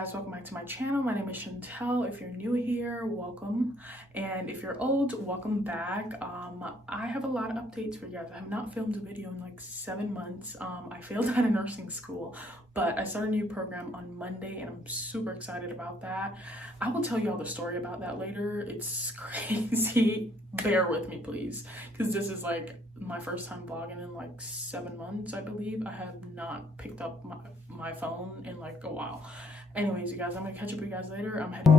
guys, welcome back to my channel. My name is Chantel. If you're new here, welcome, and if you're old, welcome back. I have a lot of updates for you guys. I have not filmed a video in like 7 months. I failed out of nursing school, but I started a new program on Monday and I'm super excited about that. I will tell you all the story about that later. It's crazy. Bear with me, please, because this is like my first time vlogging in like 7 months, I believe. I have not picked up my phone in like a while. Anyways, you guys, I'm gonna catch up with you guys later. I'm heading.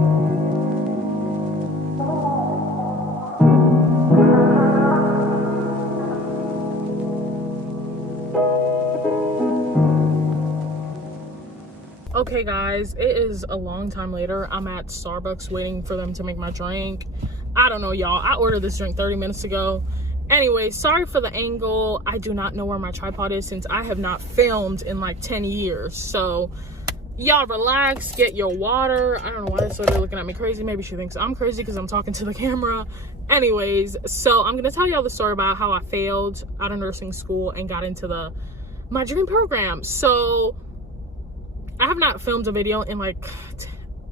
Okay guys, it is a long time later. I'm at Starbucks waiting for them to make my drink. I don't know, y'all. I ordered this drink 30 minutes ago. Anyway, sorry for the angle. I do not know where my tripod is since I have not filmed in like 10 years. So y'all relax, get your water. I don't know why they're sort of looking at me crazy. Maybe she thinks I'm crazy because I'm talking to the camera. Anyways, so I'm gonna tell y'all the story about how I failed out of nursing school and got into my dream program. So I have not filmed a video in like,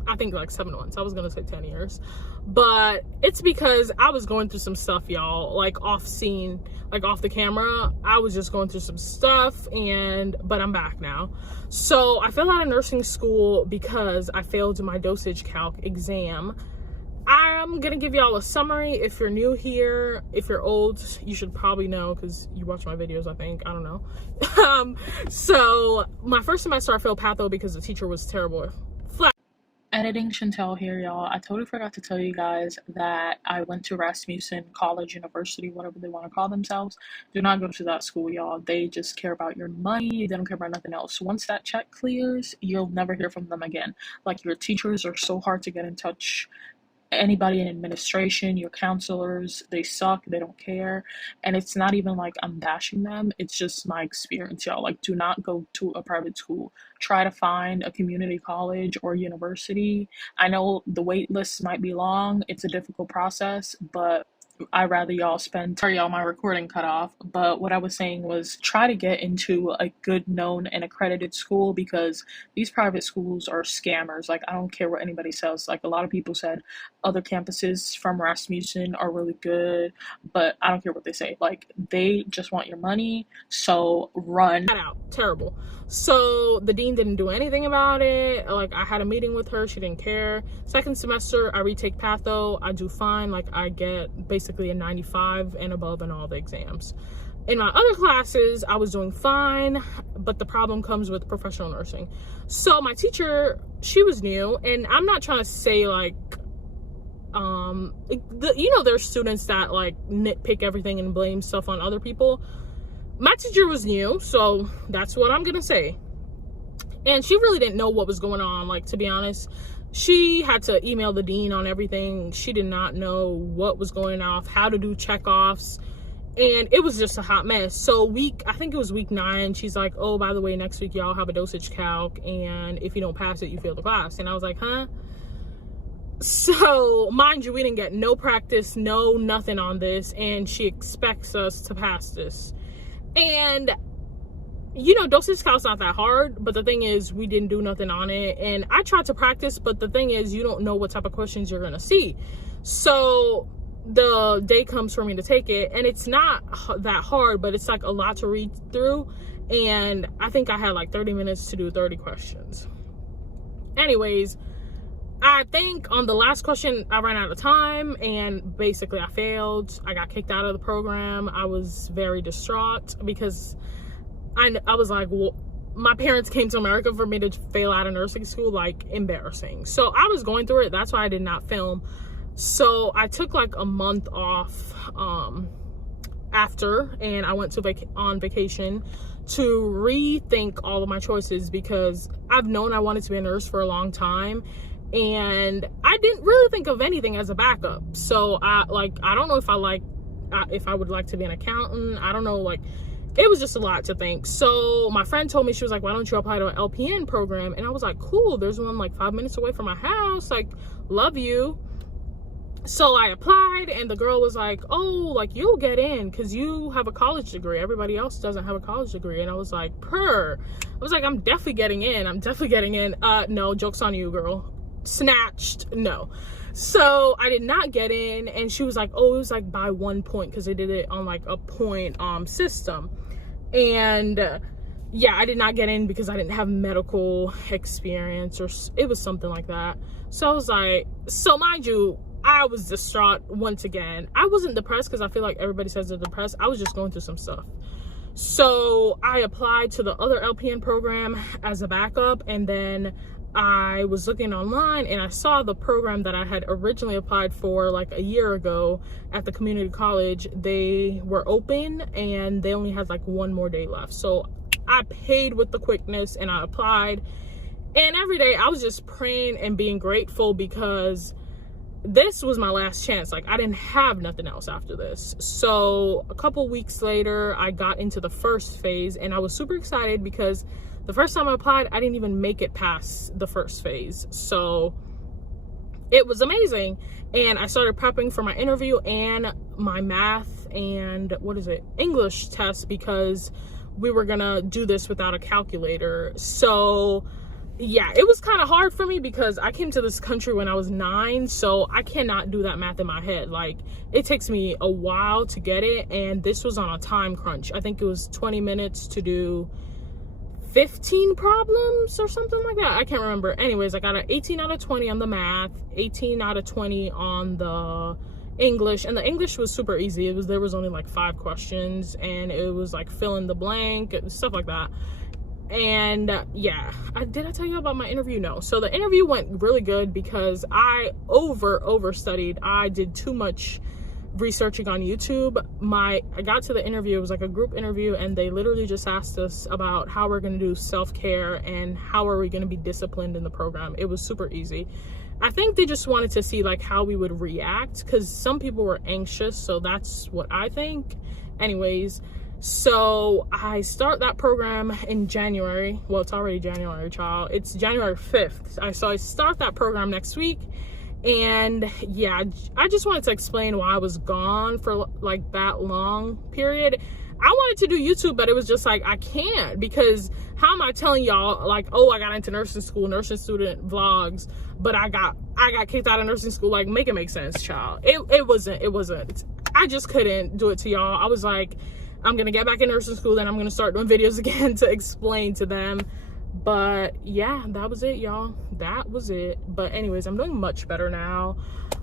I think like 7 months. I was gonna say 10 years, but it's because I was going through some stuff, y'all, like off scene, like off the camera. I was just going through some stuff, but I'm back now. So I failed out of nursing school because I failed my dosage calc exam. I'm gonna give y'all a summary. If you're new here, if you're old, you should probably know because you watch my videos, I think. I don't know. So my first semester I failed patho because the teacher was terrible. Editing Chantel here, y'all. I totally forgot to tell you guys that I went to Rasmussen College, University, whatever they want to call themselves. Do not go to that school, y'all. They just care about your money. They don't care about nothing else. Once that check clears, you'll never hear from them again. Like, your teachers are so hard to get in touch. Anybody in administration, your counselors, they suck. They don't care. And it's not even like I'm bashing them. It's just my experience, y'all. Like, do not go to a private school. Try to find a community college or university. I know the wait list might be long. It's a difficult process, but I'd rather y'all sorry y'all, my recording cut off, but what I was saying was try to get into a good known and accredited school, because these private schools are scammers. Like, I don't care what anybody says. Like, a lot of people said other campuses from Rasmussen are really good, but I don't care what they say. Like, they just want your money, so run. Out. Terrible. So the dean didn't do anything about it. Like, I had a meeting with her, she didn't care. Second semester I retake patho, I do fine. Like, I get basically a 95 and above in all the exams. In my other classes I was doing fine, but the problem comes with professional nursing. So my teacher, she was new, and I'm not trying to say like there's students that like nitpick everything and blame stuff on other people. My teacher was new, so that's what I'm gonna say. And she really didn't know what was going on. Like, to be honest, she had to email the dean on everything. She did not know what was going off, how to do checkoffs, and it was just a hot mess. So I think it was week 9, she's like, oh, by the way, next week y'all have a dosage calc, and if you don't pass it, you fail the class. And I was like, huh? So mind you, we didn't get no practice, no nothing on this, and she expects us to pass this. And you know, dosage calc's not that hard, but the thing is, we didn't do nothing on it. And I tried to practice, but the thing is, you don't know what type of questions you're gonna see. So the day comes for me to take it, and it's not that hard, but it's like a lot to read through, and I think I had like 30 minutes to do 30 questions. Anyways, I think on the last question I ran out of time, and basically I failed. I got kicked out of the program. I was very distraught because I was like, well, my parents came to America for me to fail out of nursing school, like, embarrassing. So I was going through it. That's why I did not film. So I took like a month off after, and I went on vacation to rethink all of my choices, because I've known I wanted to be a nurse for a long time, and I didn't really think of anything as a backup. So I don't know if I would like to be an accountant. I don't know, like, it was just a lot to think. So my friend told me, she was like, why don't you apply to an LPN program? And I was like, cool, there's one like 5 minutes away from my house, like, love you. So I applied, and the girl was like, oh, like, you'll get in because you have a college degree. Everybody else doesn't have a college degree. And I was like, I'm definitely getting in. No, joke's on you, girl. Snatched. No. So I did not get in, and she was like, oh, it was like by 1 point because they did it on like a point system. And yeah, I did not get in because I didn't have medical experience, or it was something like that. So I was like, so mind you, I was distraught once again. I wasn't depressed because I feel like everybody says they're depressed. I was just going through some stuff. So I applied to the other LPN program as a backup, and then I was looking online and I saw the program that I had originally applied for like a year ago at the community college. They were open and they only had like one more day left. So I paid with the quickness and I applied. And every day I was just praying and being grateful because this was my last chance. Like, I didn't have nothing else after this. So a couple weeks later, I got into the first phase, and I was super excited because the first time I applied, I didn't even make it past the first phase. So it was amazing. And I started prepping for my interview and my math and English test, because we were gonna do this without a calculator. So yeah, it was kind of hard for me because I came to this country when I was 9, so I cannot do that math in my head. Like, it takes me a while to get it, and this was on a time crunch. I think it was 20 minutes to do 15 problems or something like that. I can't remember. Anyways, I got an 18 out of 20 on the math, 18 out of 20 on the English, and the English was super easy. There was only like 5 questions, and it was like fill in the blank and stuff like that. And yeah, did I tell you about my interview? No. So the interview went really good because I overstudied. I did too much researching on YouTube. I got to the interview, it was like a group interview, and they literally just asked us about how we're going to do self-care and how are we going to be disciplined in the program. It was super easy. I think they just wanted to see like how we would react, because some people were anxious, so that's what I think. Anyways, so I start that program in January. Well, it's already January, child. It's January 5th. So I start that program next week. And yeah, I just wanted to explain why I was gone for like that long period. I wanted to do YouTube, but it was just like, I can't, because how am I telling y'all like, oh, I got into nursing school, nursing student vlogs, but I got kicked out of nursing school? Like, make it make sense, child. It wasn't. I just couldn't do it to y'all. I was like, I'm gonna get back in nursing school, then I'm gonna start doing videos again to explain to them. But yeah, that was it, y'all. That was it. But anyways, I'm doing much better now.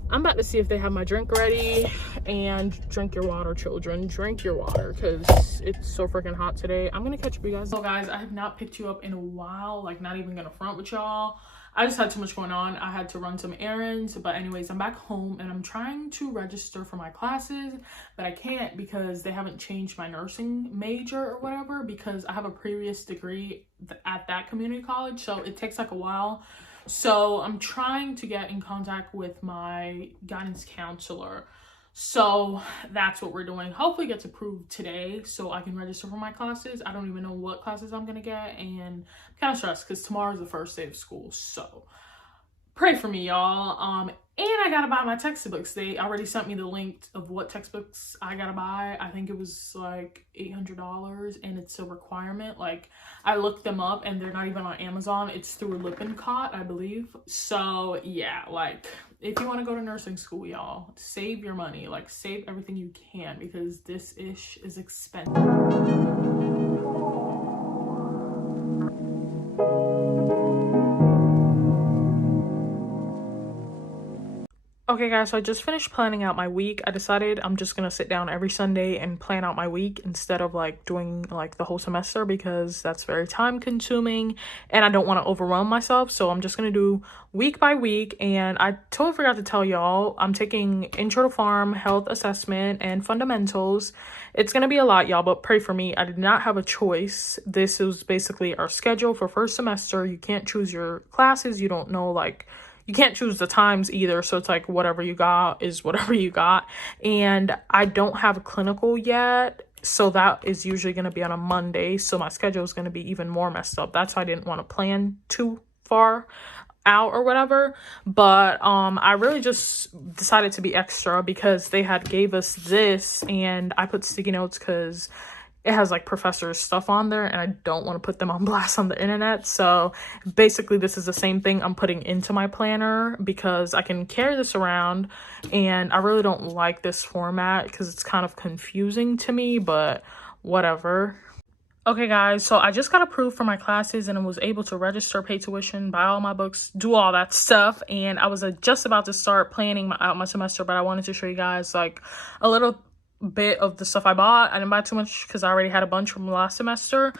I'm about to see if they have my drink ready. And drink your water, children. Drink your water, because it's so freaking hot today. I'm gonna catch up, you guys. So guys, I have not picked you up in a while. Like, not even gonna front with y'all. I just had too much going on. I had to run some errands. But anyways, I'm back home and I'm trying to register for my classes, but I can't because they haven't changed my nursing major or whatever, because I have a previous degree at that community college, so it takes like a while. So I'm trying to get in contact with my guidance counselor. So that's what we're doing. Hopefully it gets approved today so I can register for my classes. I don't even know what classes I'm gonna get, and I'm kind of stressed because tomorrow's the first day of school. So pray for me, y'all. And I gotta buy my textbooks. They already sent me the link of what textbooks I gotta buy. I think it was like $800, and it's a requirement. Like, I looked them up and they're not even on Amazon. It's through Lippincott, I believe. So yeah, like, if you want to go to nursing school, y'all, save your money. Like, save everything you can, because this ish is expensive. Okay guys, so I just finished planning out my week. I decided I'm just gonna sit down every Sunday and plan out my week instead of like doing like the whole semester, because that's very time consuming and I don't want to overwhelm myself. So I'm just gonna do week by week. And I totally forgot to tell y'all, I'm taking Intro to Farm, Health Assessment, and Fundamentals. It's gonna be a lot, y'all, but pray for me. I did not have a choice. This is basically our schedule for first semester. You can't choose your classes. You don't know, like, you can't choose the times either, so it's like whatever you got is whatever you got. And I don't have a clinical yet, so that is usually going to be on a Monday, so my schedule is going to be even more messed up. That's why I didn't want to plan too far out or whatever, but I really just decided to be extra because they had gave us this, and I put sticky notes because it has like professor's stuff on there and I don't want to put them on blast on the internet. So basically this is the same thing I'm putting into my planner because I can carry this around, and I really don't like this format because it's kind of confusing to me, but whatever. Okay guys, so I just got approved for my classes and I was able to register, pay tuition, buy all my books, do all that stuff, and I was just about to start planning out my semester, but I wanted to show you guys like a little bit of the stuff I bought. I didn't buy too much because I already had a bunch from last semester.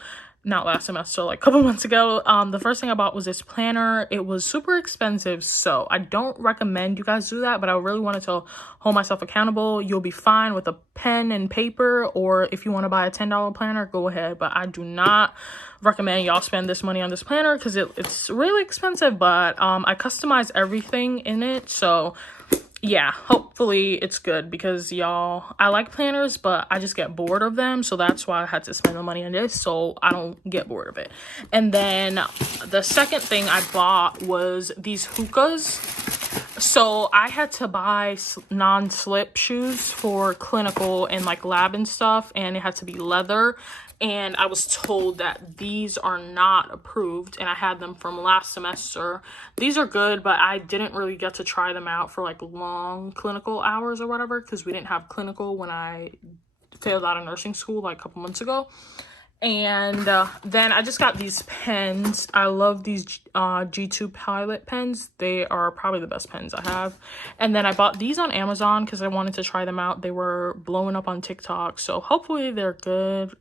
Not last semester, like a couple months ago. The first thing I bought was this planner. It was super expensive, so I don't recommend you guys do that, but I really wanted to hold myself accountable. You'll be fine with a pen and paper, or if you want to buy a $10 planner, go ahead, but I do not recommend y'all spend this money on this planner because it's really expensive, but I customize everything in it, so yeah, hopefully it's good because y'all, I like planners, but I just get bored of them, so that's why I had to spend the money on this so I don't get bored of it. And then the second thing I bought was these hookahs. So I had to buy non-slip shoes for clinical and like lab and stuff, and it had to be leather, and I was told that these are not approved, and I had them from last semester. These are good, but I didn't really get to try them out for like long clinical hours or whatever because we didn't have clinical when I failed out of nursing school like a couple months ago. And then I just got these pens. I love these G2 Pilot pens. They are probably the best pens I have. And then I bought these on Amazon because I wanted to try them out. They were blowing up on TikTok, so hopefully they're good.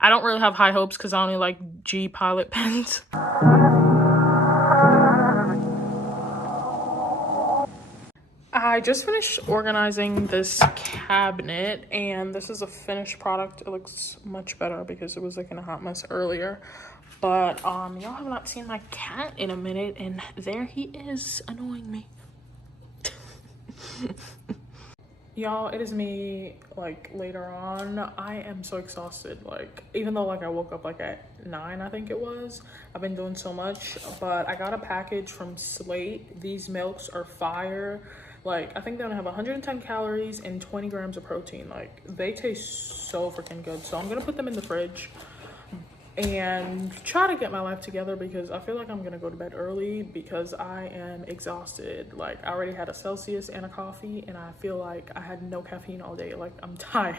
I don't really have high hopes because I only like G Pilot pens. I just finished organizing this cabinet, and this is a finished product. It looks much better because it was like in a hot mess earlier. But y'all have not seen my cat in a minute, and there he is annoying me. Y'all, it is me like later on. I am so exhausted, like even though like I woke up like at 9, I think it was. I've been doing so much, but I got a package from Slate. These milks are fire. Like, I think they only have 110 calories and 20 grams of protein. Like, they taste so freaking good. So I'm gonna put them in the fridge and try to get my life together because I feel like I'm gonna go to bed early because I am exhausted. Like, I already had a Celsius and a coffee, and I feel like I had no caffeine all day. Like, I'm tired.